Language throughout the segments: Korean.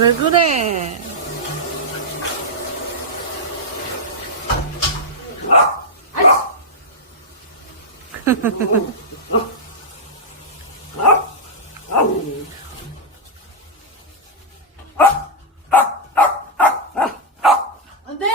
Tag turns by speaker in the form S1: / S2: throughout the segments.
S1: 왜 그래? 안 돼!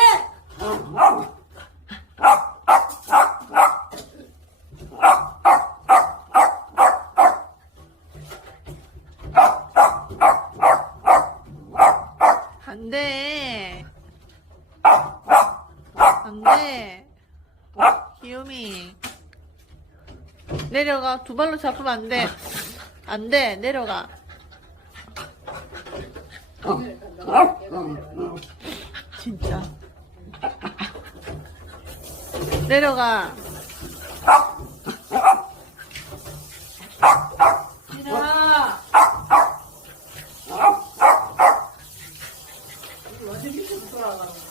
S1: 안 돼. 안 돼. 귀요미. 내려가. 두 발로 잡으면 안 돼. 안 돼. 내려가. 진짜. 내려가. 你坐着